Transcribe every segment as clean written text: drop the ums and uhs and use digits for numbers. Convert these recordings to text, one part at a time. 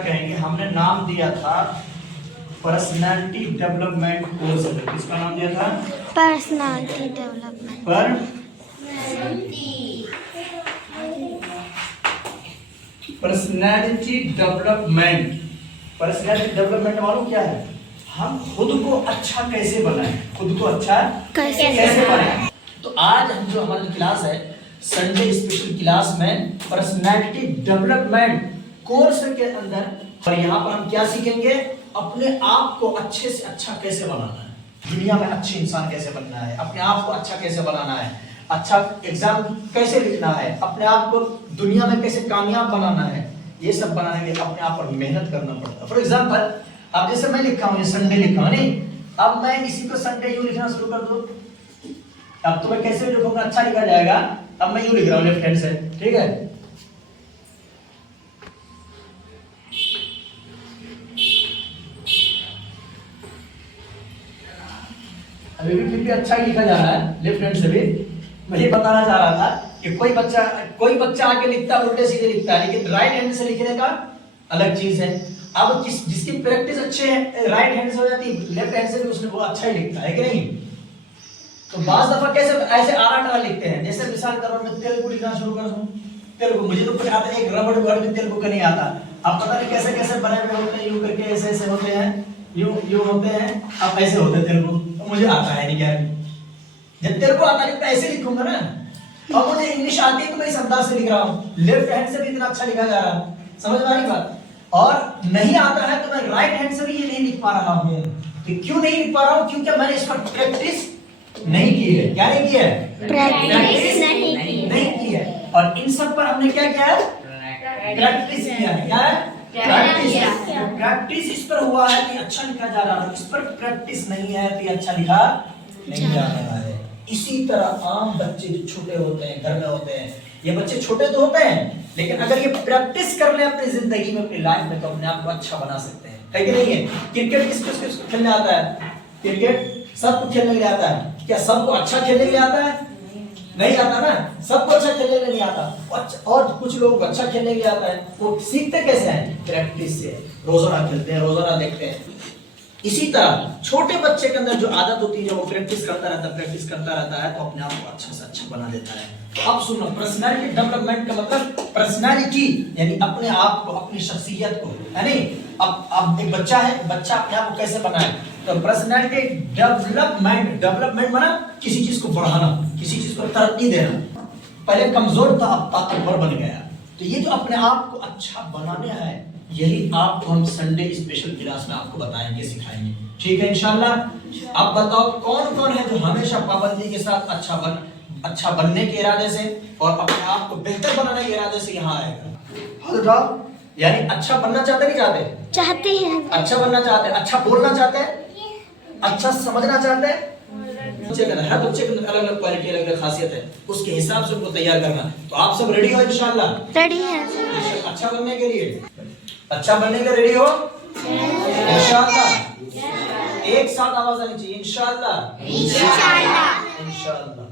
कहेंगे हमने नाम दिया था पर्सनालिटी डेवलपमेंट कोर्स। किसका नाम दिया था? Personality development. पर पर्सनालिटी डेवलपमेंट। पर्सनालिटी डेवलपमेंट मालूम क्या है? हम खुद को अच्छा कैसे बनाएं, खुद को अच्छा कैसे बनाएं। तो आज हम जो हमारी क्लास है संडे स्पेशल क्लास में पर्सनालिटी डेवलपमेंट कोर्स के अंदर, और यहाँ पर हम क्या सीखेंगे? अपने आप को अच्छे से अच्छा कैसे बनाना है, दुनिया में अच्छे इंसान कैसे बनना है, अपने आप को अच्छा कैसे बनाना है, अच्छा एग्जाम कैसे लिखना है, अपने आप को दुनिया में कैसे कामयाब बनाना है। ये सब बनाने के लिए अपने आप पर मेहनत करना पड़ता है। फॉर एग्जाम्पल, अब जैसे मैं लिखा हूँ संडे लिखा हूँ, नहीं, अब मैं इसी को संडे यूं लिखना शुरू कर दूं, अब तो मैं कैसे भी लिखूंगा अच्छा लिखा जाएगा। अब मैं यूं लिख रहा हूँ लेफ्ट हैंड से, ठीक है। अभी भी फिर भी अच्छा ही लिखा जा रहा है लेफ्ट हैंड से भी। मैं ये बताना चाह रहा था कि कोई बच्चा आके लिखता है उल्टे सीधे लिखता है, लेकिन राइट हैंड से लिखने का अलग चीज है। अब जिसकी प्रैक्टिस अच्छे है राइट हैंड से हो जाती है, लेफ्ट हैंड से भी उसने वो अच्छा ही लिखता है कि नहीं। तो बाज दफा कैसे ऐसे आरा लिखते हैं, जैसे मिसाल कर रहा हूं मैं तेलुगु लिखना शुरू कर दूं, तेलुगु मुझे तो कुछ आता है, एक रबड़ वर्ड भी तेलुगु का नहीं आता। अब पता नहीं कैसे कैसे बने हुए होते हैं, यूं करके ऐसे ऐसे होते हैं, यूं होते हैं, अब ऐसे होते हैं तेलुगु, तो मुझे आता है नहीं क्या। जब तेलुगु आता है तो ऐसे लिखूंगा ना। अब मुझे इंग्लिश आती है तो मैं इस अंदाज से लिख रहा हूँ, लेफ्ट हैंड से भी इतना अच्छा लिखा जा रहा है, समझ में आ रही बात। और नहीं आता है तो मैं राइट हैंड से भी ये नहीं लिख पा रहा हूँ। तो क्यों नहीं लिख पा रहा हूँ? क्योंकि मैंने इस पर प्रैक्टिस नहीं की है। क्या नहीं की है? प्रैक्टिस नहीं की है। और इन सब पर हमने क्या किया है? प्रैक्टिस किया है। क्या है? प्रैक्टिस इस पर हुआ है कि अच्छा लिखा जा रहा है, इस पर प्रैक्टिस नहीं है तो ये अच्छा लिखा नहीं जा रहा है। इसी तरह आम बच्चे जो छोटे होते हैं, घर में होते हैं, ये बच्चे छोटे तो होते हैं, लेकिन अगर ये प्रैक्टिस कर ले अपनी जिंदगी में, अपनी लाइफ में, तो अपने आप को अच्छा बना सकते हैं। है कि नहीं है? क्रिकेट किसको खेलने आता है? क्रिकेट सबको खेलने के लिए आता है। क्या सबको अच्छा खेलने के लिए आता है? नहीं आता ना, सबको अच्छा खेलने के लिए नहीं आता। और कुछ लोगों को अच्छा खेलने के लिए आता है। वो सीखते कैसे हैं? प्रैक्टिस से। रोजाना खेलते हैं, रोजाना देखते हैं। इसी तरह छोटे बच्चे के अंदर जो आदत होती है, जब वो प्रैक्टिस करता रहता है तो अपने आप को अच्छा से अच्छा बना देता है। तो अब सुनो, पर्सनालिटी डेवलपमेंट का मतलब पर्सनालिटी यानी अपने आप को, अपनी शख्सियत को, यानी अब एक बच्चा है, बच्चा अपने आप को कैसे बनाए। तो पर्सनालिटी डेवलपमेंट माना किसी चीज को बढ़ाना, किसी चीज को तरक्की देना। पहले कमजोर था, अब ताकतवर बन गया। तो ये जो अपने आप को अच्छा बनाने है, यही आपको हम संडे स्पेशल क्लास में आपको बताएंगे, सिखाएंगे। ठीक है इंशाल्लाह। अब बताओ कौन कौन है जो हमेशा पाबंदी के साथ अच्छा बनने के इरादे से और अपने आप को बेहतर बनाने के इरादे से यहाँ आएगा। यानी अच्छा बनना चाहते नहीं चाहते हैं? अच्छा बनना चाहते हैं, अच्छा बोलना चाहते हैं, अच्छा समझना चाहते हैं। हर बच्चे के अलग अलग क्वालिटी, अलग अलग खासियत है, उसके हिसाब से उनको तैयार करना। तो आप सब रेडी हो इंशाल्लाह? रेडी है अच्छा बनने के लिए। अच्छा बनने के लिए रेडी हो इंशाल्लाह? एक साथ आवाज आनी चाहिए, इंशाल्लाह इंशाल्लाह।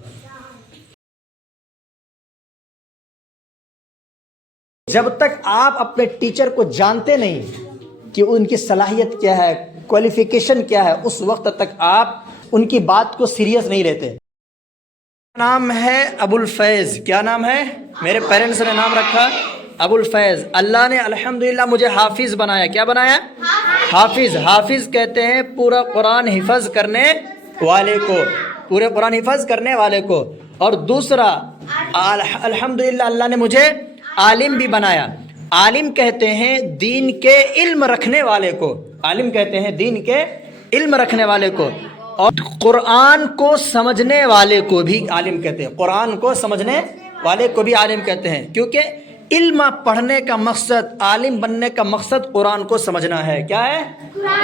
जब तक आप अपने टीचर को जानते नहीं कि उनकी सलाहियत क्या है, क्वालिफिकेशन क्या है, उस वक्त तक आप उनकी बात को सीरियस नहीं लेते। नाम है अबुल फैज। क्या नाम है? मेरे पेरेंट्स ने नाम रखा अबुल फैज। अल्लाह ने अल्हम्दुलिल्लाह मुझे हाफिज बनाया। क्या बनाया? हाफिज। हाफिज कहते हैं पूरा कुरान हिफज करने वाले को, पूरे कुरान हिफज करने वाले को। और दूसरा, अल्हम्दुलिल्लाह अल्लाह ने मुझे आलिम भी बनाया। आलिम कहते हैं दीन के इल्म रखने वाले को, आलिम कहते हैं दीन के इल्म रखने वाले को। और कुरान को समझने वाले को भी आलिम कहते हैं, कुरान को समझने वाले को भी आलिम कहते हैं। क्योंकि इल्म पढ़ने का मकसद, आलिम बनने का मकसद कुरान को समझना है। क्या है?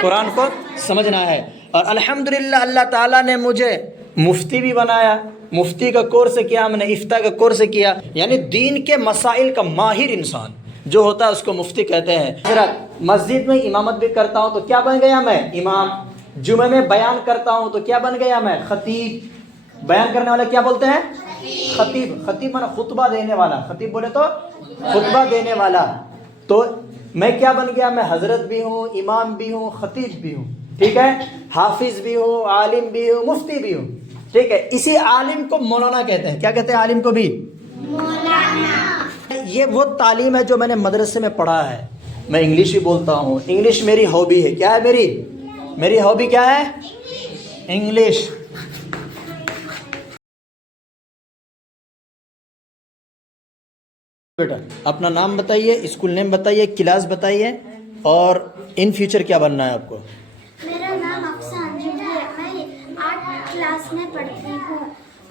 कुरान को समझना है। और अल्हम्दुलिल्लाह अल्लाह ताला ने मुझे मुफ्ती भी बनाया। मुफ्ती का कोर्स किया मैंने, इफ्ता का कोर्स किया, यानी दीन के मसाइल का माहिर इंसान जो होता है उसको मुफ्ती कहते हैं। हज़रत मस्जिद में इमामत भी करता हूँ तो क्या बन गया मैं? इमाम। जुमे में बयान करता हूँ तो क्या बन गया मैं? खतीब। बयान करने वाले क्या बोलते हैं? खतीब। खतीब माना खुतबा देने वाला। खतीब बोले तो खुतबा देने वाला। तो मैं क्या बन गया? मैं हजरत भी हूँ, इमाम भी हूँ, खतीब भी हूँ, ठीक है, हाफिज भी हूँ, आलिम भी हूँ, मुफ्ती भी हूँ, ठीक है। इसी आलिम को मौलाना कहते हैं। क्या कहते हैं आलिम को भी? मौलाना। ये वो तालीम है जो मैंने मदरसे में पढ़ा है। मैं इंग्लिश भी बोलता हूँ, इंग्लिश मेरी हॉबी है। क्या है मेरी हॉबी क्या है? इंग्लिश। बेटा अपना नाम बताइए, स्कूल नेम बताइए, क्लास बताइए, और इन फ्यूचर क्या बनना है आपको? मेरा नाम अक्सा अंजुम है। मैं 8 क्लास में पढ़ती हूँ।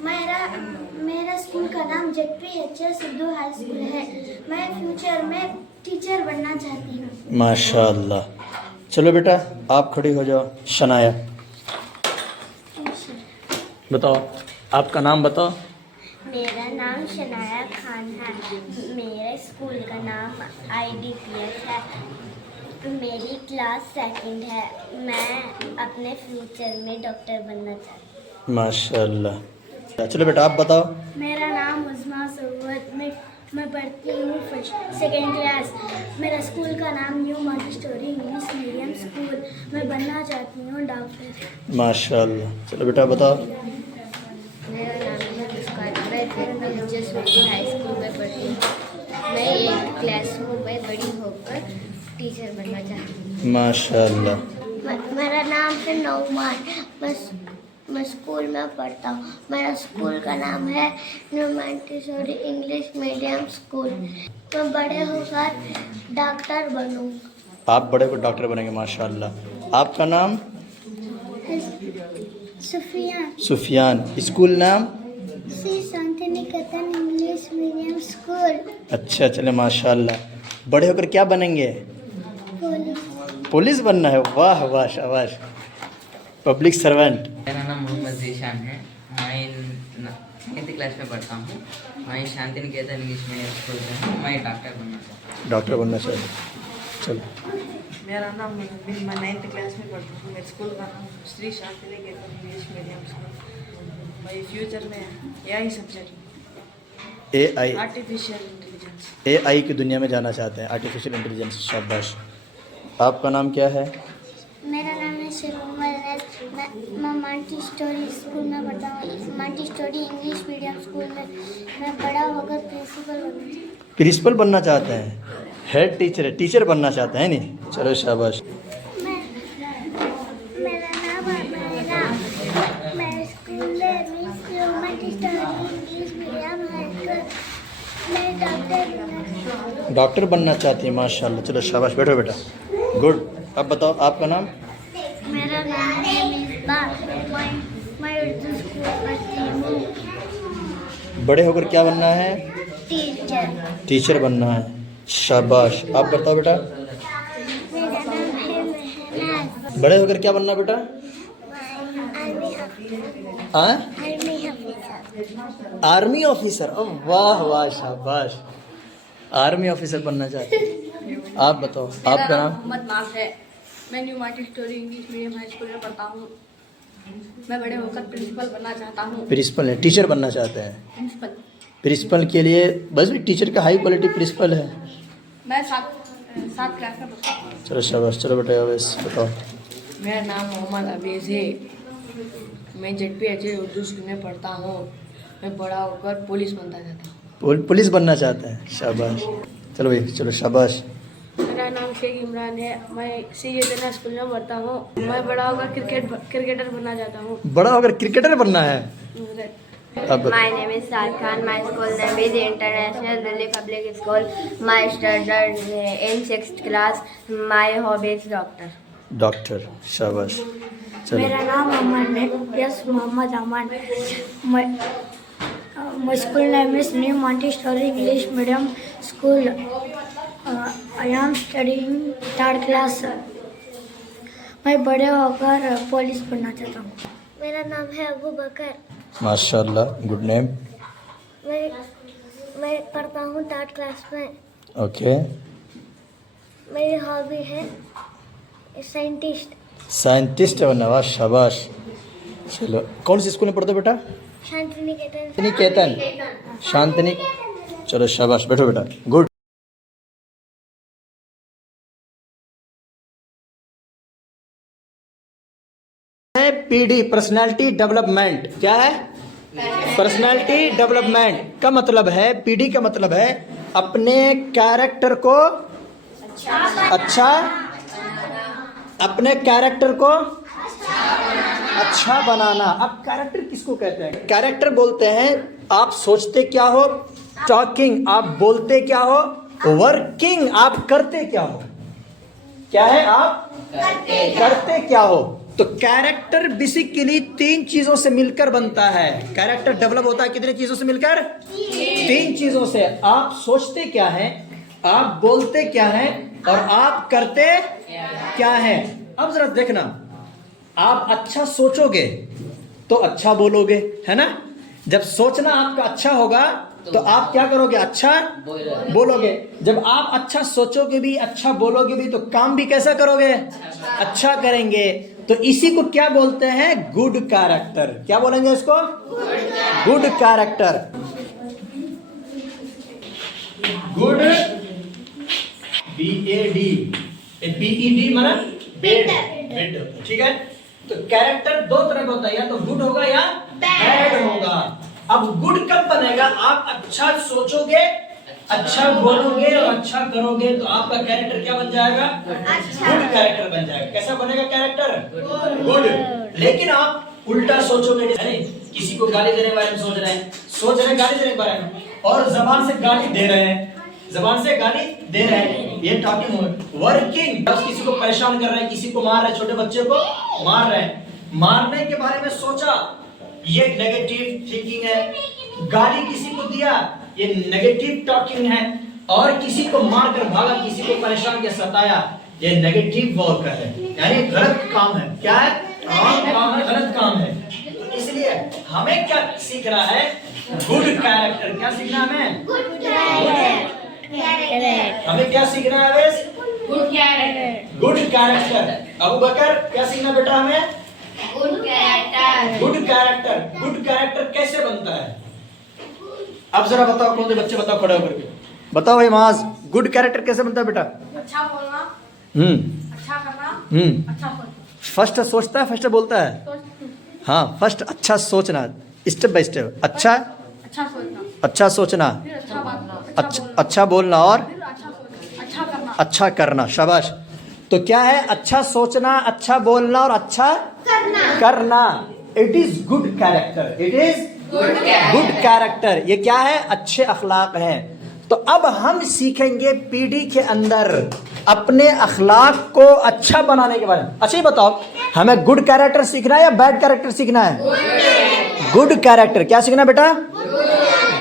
मेरा स्कूल का नाम JPHS सिद्धू हाई स्कूल है। मैं फ्यूचर में टीचर बनना चाहती हूँ। माशाअल्लाह। चलो बेटा आप खड़ी हो जाओ। शनाया बताओ, आपका नाम बताओ। मेरा नाम शनाया खान है। मेरे स्कूल का नाम IDPS है। मेरी क्लास 2nd है। मैं अपने फ्यूचर में डॉक्टर बनना चाहती हूँ। माशाअल्लाह। चलो बेटा आप बताओ। मेरा नाम उस्मा सऊद। मैं पढ़ती हूँ 2nd क्लास। मेरा स्कूल का नाम new Montessori English medium school. मैं बनना चाहती हूँ डॉक्टर। माशाअल्लाह। चलो बेटा बताओ। मेरा नाम है मुस्कान। मैं JPHS सिद्धू हाई स्कूल में पढ़ती हूँ। मैं 8th क्लास हूँ। मैं बड़ी होकर टीचर बनना चाहती हूँ। माशाअल्लाह। मेरा नाम है नौमान। मैं स्कूल में पढ़ता हूँ। मेरा स्कूल का नाम है new Montessori English medium school. मैं बड़े होकर डॉक्टर बनूँगा। आप बड़े को डॉक्टर बनेंगे। माशाअल्लाह। आपका नाम? सुफियान। स्कूल नाम? Shri Shanti Niketan English medium school. अच्छा चले माशाअल्लाह। बड़े होकर क्या बनेंगे? पुलिस बनना है। वाह वाह शाबाश। Public servant. मेरा नाम मोहम्मद जीशान है। मैं 9th क्लास में पढ़ता हूँ। मैं Shanti Niketan English medium school में हूँ। मैं डॉक्टर बनना चाहता हूँ। डॉक्टर बनना चाहिए। चलो। मेरा नाम मुनव्विर। मैं 9th क्लास में पढ़ता हूँ। मेरे स्कूल का नाम Shri Shanti Niketan English medium school. मैं फ्यूचर में AI subject AI artificial intelligence AI की दुनिया में जाना चाहते हैं। Artificial intelligence. शाबाश। आपका नाम क्या है? मेरा नाम है शिवम। मैं मॉन्टेसरी स्कूल में पढ़ता हूँ। मॉन्टेसरी इंग्लिश मीडियम स्कूल में मैं बड़ा होकर प्रिंसिपल बनना चाहते हैं। हेड टीचर है, टीचर बनना चाहते हैं नहीं। चलो शाबाश। मेरा नाम अमेरा। मैं स्कूल में Montessori English medium high school. मैं डॉक्टर बनना चाहती है। माशाल्लाह। चलो शाबाश। बैठो बेटा। गुड। अब बताओ आपका नाम? मेरा नाम है मिसबा। मैं उर्दू स्कूल पढ़ती हूँ। बड़े होकर क्या बनना है? टीचर। टीचर बनना है। शाबाश। आप बताओ बेटा। मेरा नाम है महनाज। बड़े होकर क्या बनना बेटा? हाँ? Army officer. ओह वाह वाह शाबाश। आर्मी ऑफिसर बनना चाहते हैं। आप बताओ आपका नाम? मोहम्मद नाम है। मैं new Montessori English medium high school में पढ़ता हूँ। मैं बड़े होकर प्रिंसिपल बनना चाहता हूँ। प्रिंसिपल है, टीचर बनना चाहते हैं। प्रिंसिपल के लिए बस भी टीचर का हाई क्वालिटी प्रिंसिपल है। मैं 7th क्लास में पढ़ता हूँ। चलो शाबाश। चलो बेटा अवैस बताओ। मेरा नाम मोहम्मद अबीज़ है। मैं JPHS उर्दू स्कूल में पढ़ता हूँ। मैं बड़ा होकर पुलिस बनना चाहता हूँ। पुलिस बनना चाहते हैं। शाबाश। चलो भाई चलो शाबाश। मेरा नाम शेख इमरान है। मैं CJN स्कूल में पढ़ता हूँ। मैं बड़ा होकर क्रिकेटर बनना चाहता हूँ। बड़ा होकर क्रिकेटर बनना है। अब My name is Saad Khan. My school name is International Delhi Public School. My studied in 6th class. My hobby is doctor. Doctor. शाबाश। चलो। मेरा नाम अमन है। Yes Mohammad Aman. My school name is New Montessori English Medium School. I am studying 3rd class. मैं बड़े होकर police बनना चाहता हूँ। मेरा नाम है अबू बकर। माशाल्लाह। Good name. मैं पढ़ता हूँ 3rd क्लास में। ओके। मेरी हॉबी है साइंटिस्ट बनना। वाह शाबाश। चलो कौन सी स्कूल में पढ़ते हो बेटा? शांतिनिकेतन। शांतिनिकेतन। चलो शाबाश। बैठो बेटा। गुड। PD, personality development. क्या है? पर्सनैलिटी डेवलपमेंट का मतलब है, पीडी का मतलब है अपने कैरेक्टर को अच्छा, अपने कैरेक्टर को अच्छा बनाना। अब कैरेक्टर किसको कहते हैं? कैरेक्टर बोलते हैं आप सोचते क्या हो, टॉकिंग आप बोलते क्या हो, वर्किंग आप करते क्या हो। क्या है? आप करते क्या हो। तो कैरेक्टर बेसिकली 3 चीजों से मिलकर बनता है। कैरेक्टर डेवलप होता है कितनी चीजों से मिलकर? 3 चीजों से। आप सोचते क्या है, आप बोलते क्या है और आप करते क्या है। अब जरा देखना, आप अच्छा सोचोगे तो अच्छा बोलोगे, है ना। जब सोचना आपका अच्छा होगा तो आप क्या करोगे? अच्छा बोलोगे। जब आप अच्छा सोचोगे भी, अच्छा बोलोगे भी, तो काम भी कैसा करोगे? अच्छा करेंगे। तो इसी को क्या बोलते हैं? Good character. क्या बोलेंगे इसको? Good character. Good, BAD, BED माना बेड, ठीक है। तो कैरेक्टर 2 तरह का होता है, या तो गुड होगा या बैड होगा। अब गुड कब बनेगा? आप अच्छा सोचोगे, अच्छा बोलोगे और अच्छा करोगे तो आपका कैरेक्टर क्या बन जाएगा? गुड कैरेक्टर बन जाएगा। कैसा बनेगा कैरेक्टर? गुड। लेकिन आप उल्टा सोचोगे, अरे किसी को गाली देने के बारे में सोच रहे हैं गाली देने के बारे में, और जबान से गाली दे रहे हैं, ये टॉकिंग हो। वर्किंग, बस किसी को परेशान कर रहे हैं, किसी को मार रहे हैं, छोटे बच्चे को मार रहे हैं, मारने के बारे में सोचा, ये नेगेटिव थिंकिंग है। गाली किसी को दिया, ये नेगेटिव टॉकिंग है। और किसी को मारकर भागा, किसी को परेशान किया, सताया, ये नेगेटिव वर्क है, यानी गलत काम है। क्या है? काम है, गलत काम है। इसलिए हमें क्या सीखना है? Good character. क्या सीखना है हमें? हमें क्या सीखना है अवेश? Good character. अबू बकर क्या सीखना बेटा हमें? गुड कैरेक्टर कैसे बनता है? अब जरा बताओ, कौन से बच्चे बताओ, खड़े होकर के बताओ भाई माज, गुड कैरेक्टर कैसे बनता है बेटा? अच्छा बोलना, अच्छा करना, अच्छा सोचना। फर्स्ट सोचता है, फर्स्ट बोलता है। हाँ, फर्स्ट अच्छा सोचना, स्टेप बाय स्टेप। अच्छा सोचना, अच्छा सोचना, फिर अच्छा बोलना, अच्छा बोलना और फिर अच्छा सोचना, अच्छा करना, अच्छा करना। शाबाश। तो क्या है? अच्छा सोचना, अच्छा बोलना और अच्छा करना। It is good character. It is good character. ये क्या है? अच्छे अखलाक हैं। तो अब हम सीखेंगे पीढ़ी के अंदर अपने अखलाक को अच्छा बनाने के बारे में। अच्छा ही बताओ, हमें गुड कैरेक्टर सीखना है या बैड कैरेक्टर सीखना है? Good character. क्या सीखना है बेटा?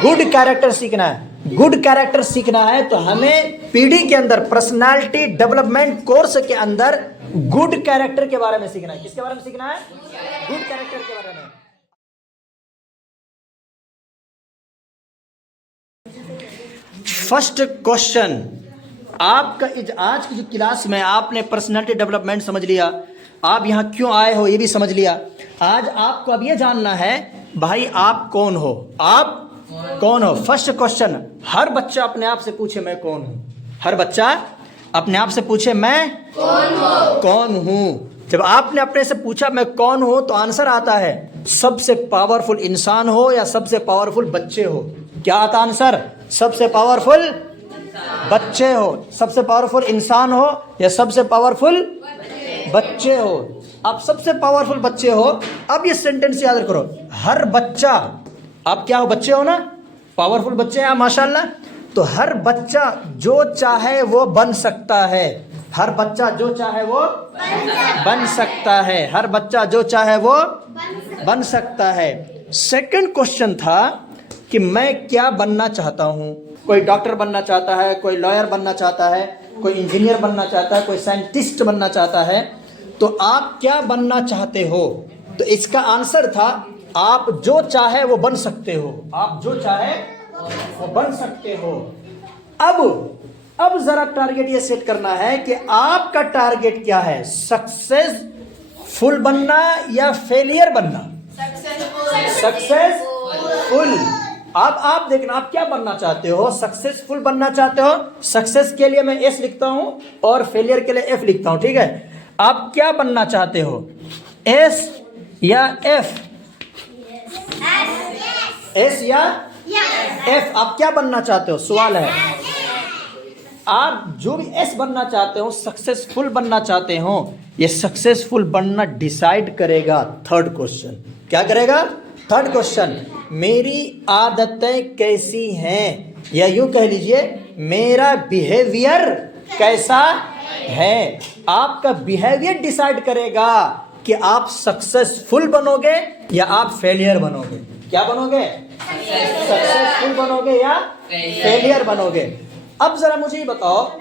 गुड कैरेक्टर सीखना है। गुड कैरेक्टर सीखना है तो हमें पीढ़ी के अंदर पर्सनालिटी डेवलपमेंट कोर्स के अंदर गुड कैरेक्टर के बारे में सीखना है। किसके बारे में सीखना है? गुड कैरेक्टर के बारे में। फर्स्ट क्वेश्चन आपका, आज की जो क्लास में आपने पर्सनालिटी डेवलपमेंट समझ लिया, आप यहाँ क्यों आए हो ये भी समझ लिया। आज आपको अब ये जानना है भाई आप कौन हो, आप कौन हो। फर्स्ट क्वेश्चन हर बच्चा अपने आप से पूछे मैं कौन हूँ। हर बच्चा अपने आप से पूछे मैं कौन हूँ। जब आपने अपने से पूछा मैं कौन हूँ तो आंसर आता है सबसे पावरफुल इंसान हो या सबसे पावरफुल बच्चे हो। क्या आता आंसर? सबसे पावरफुल बच्चे हो, सबसे पावरफुल इंसान हो या सबसे पावरफुल बच्चे हो। आप सबसे पावरफुल बच्चे हो। अब ये सेंटेंस याद करो, हर बच्चा, आप क्या हो? बच्चे हो ना, पावरफुल बच्चे हैं आप माशाल्लाह। तो हर बच्चा जो चाहे वो बन सकता है। हर बच्चा जो चाहे वो बन सकता है। हर बच्चा जो चाहे वो बन सकता है। सेकंड क्वेश्चन था कि मैं क्या बनना चाहता हूँ। कोई डॉक्टर बनना चाहता है, कोई लॉयर बनना चाहता है, कोई इंजीनियर बनना चाहता है, कोई साइंटिस्ट बनना चाहता है। तो आप क्या बनना चाहते हो? तो इसका आंसर था आप जो चाहे वो बन सकते हो। आप जो चाहे वो बन सकते हो। अब जरा टारगेट ये सेट करना है कि आपका टारगेट क्या है? सक्सेसफुल बनना या फेलियर बनना? सक्सेसफुल। अब आप देखना आप क्या बनना चाहते हो। सक्सेसफुल बनना चाहते हो, सक्सेस के लिए मैं एस लिखता हूं और फेलियर के लिए एफ लिखता हूं, ठीक है। आप क्या बनना चाहते हो? एस या एफ? एस या एफ? आप क्या बनना चाहते हो? सवाल है, आप जो भी एस बनना चाहते हो, सक्सेसफुल बनना चाहते हो, ये सक्सेसफुल बनना डिसाइड करेगा थर्ड क्वेश्चन। क्या करेगा? थर्ड क्वेश्चन, मेरी आदतें कैसी हैं, या यूं कह लीजिए मेरा बिहेवियर कैसा है। आपका बिहेवियर डिसाइड करेगा कि आप सक्सेसफुल बनोगे या आप फेलियर बनोगे। क्या बनोगे? सक्सेसफुल बनोगे या फेलियर बनोगे। अब जरा मुझे ये बताओ,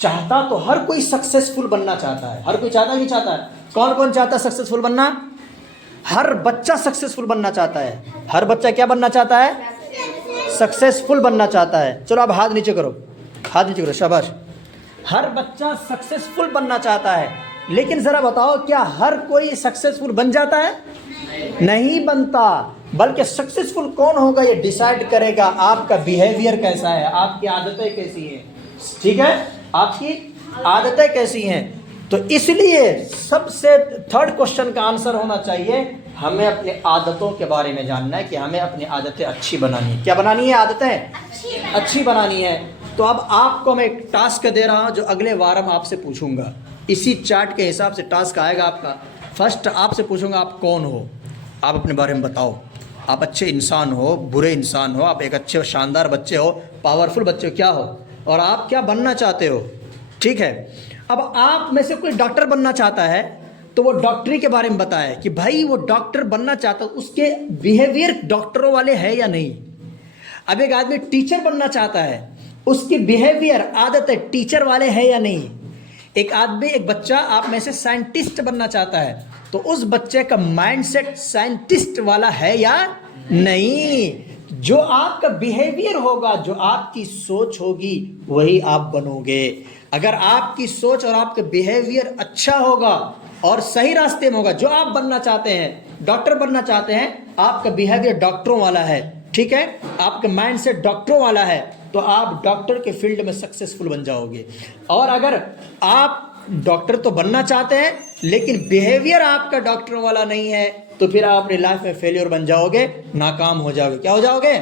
चाहता तो हर कोई सक्सेसफुल बनना चाहता है। हर कोई चाहता है, नहीं चाहता है? कौन कौन चाहता है सक्सेसफुल बनना? हर बच्चा सक्सेसफुल बनना चाहता है। हर बच्चा क्या बनना चाहता है? सक्सेसफुल बनना चाहता है। चलो आप हाथ नीचे करो, हाथ नीचे करो, शाबाश। हर बच्चा सक्सेसफुल बनना चाहता है, लेकिन जरा बताओ क्या हर कोई सक्सेसफुल बन जाता है? नहीं बनता। बल्कि सक्सेसफुल कौन होगा ये डिसाइड करेगा आपका बिहेवियर कैसा है, आपकी आदतें कैसी हैं। ठीक है, आपकी आदतें कैसी हैं। तो इसलिए सबसे थर्ड क्वेश्चन का आंसर होना चाहिए, हमें अपनी आदतों के बारे में जानना है कि हमें अपनी आदतें अच्छी बनानी है। क्या बनानी है? आदतें अच्छी बनानी है। तो अब आपको मैं एक टास्क दे रहा हूं जो अगले वार में आपसे पूछूंगा। इसी चार्ट के हिसाब से टास्क आएगा आपका। फर्स्ट आपसे पूछूंगा आप कौन हो, आप अपने बारे में बताओ। आप अच्छे इंसान हो, बुरे इंसान हो, आप एक अच्छे शानदार बच्चे हो, पावरफुल बच्चे हो, क्या हो, और आप क्या बनना चाहते हो। ठीक है, अब आप में से कोई डॉक्टर बनना चाहता है तो वो डॉक्टरी के बारे में बताए कि भाई वो डॉक्टर बनना चाहता है, उसके बिहेवियर डॉक्टरों वाले है या नहीं। अब एक आदमी टीचर बनना चाहता है, उसकी बिहेवियर आदत टीचर वाले है या नहीं। एक आदमी, एक बच्चा आप में से साइंटिस्ट बनना चाहता है, तो उस बच्चे का माइंडसेट साइंटिस्ट वाला है या नहीं। जो आपका बिहेवियर होगा, जो आपकी सोच होगी, वही आप बनोगे। अगर आपकी सोच और आपका बिहेवियर अच्छा होगा और सही रास्ते में होगा, जो आप बनना चाहते हैं, डॉक्टर बनना चाहते हैं, आपका बिहेवियर डॉक्टरों वाला है, ठीक है, आपका माइंडसेट डॉक्टरों वाला है, तो आप डॉक्टर के फील्ड में सक्सेसफुल बन जाओगे। और अगर आप डॉक्टर तो बनना चाहते हैं लेकिन बिहेवियर आपका डॉक्टरों वाला नहीं है, तो फिर आप अपनी लाइफ में फेलियर बन जाओगे, नाकाम हो जाओगे। क्या हो जाओगे?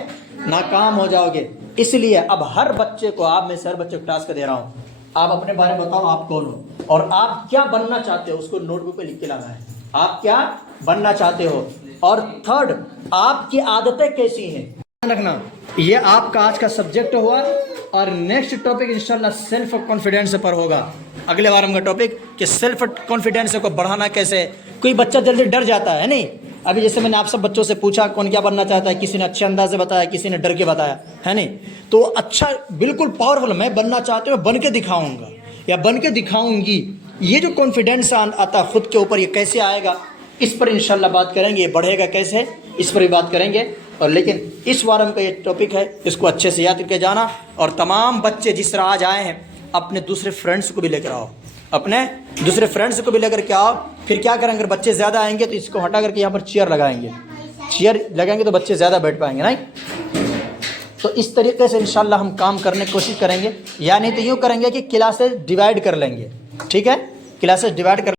नाकाम हो जाओगे। इसलिए अब हर बच्चे को, आप में से हर बच्चे को टास्क दे रहा हूं, आप अपने बारे में बताओ, आप कौन हो और आप क्या बनना चाहते हो, उसको नोटबुक पे लिख के लाना है। आप क्या बनना चाहते हो। और थर्ड, आपकी आदतें कैसी हैं, ध्यान रखना। ये आपका आज का सब्जेक्ट हुआ। और नेक्स्ट टॉपिक इंशाल्लाह सेल्फ कॉन्फिडेंस पर होगा। अगले बार का टॉपिक कि सेल्फ कॉन्फिडेंस को बढ़ाना कैसे। कोई बच्चा जल्दी डर जाता है नहीं। अभी जैसे मैंने आप सब बच्चों से पूछा कौन क्या बनना चाहता है, किसी ने अच्छे अंदाज से बताया, किसी ने डर के बताया, है नहीं। तो अच्छा, बिल्कुल पावरफुल, मैं बनना चाहते हो, बन के दिखाऊंगा या बन के दिखाऊंगी। ये जो कॉन्फिडेंस आता खुद के ऊपर, ये कैसे आएगा, इस पर इंशाल्लाह बात करेंगे। ये बढ़ेगा कैसे, इस पर भी बात करेंगे। और लेकिन इस वारम का ये टॉपिक है, इसको अच्छे से याद करके जाना। और तमाम बच्चे जिस तरह आज आए हैं, अपने दूसरे फ्रेंड्स को भी लेकर आओ, अपने दूसरे फ्रेंड्स को भी लेकर के आओ। फिर क्या करेंगे, अगर बच्चे ज़्यादा आएंगे तो इसको हटा करके यहाँ पर चेयर लगाएंगे। चेयर लगाएंगे तो बच्चे ज़्यादा बैठ पाएंगे, नहीं। तो इस तरीके से इंशाल्लाह हम काम करने की कोशिश करेंगे। या नहीं तो यूँ करेंगे कि क्लासेस डिवाइड कर लेंगे, ठीक है, क्लासेस डिवाइड कर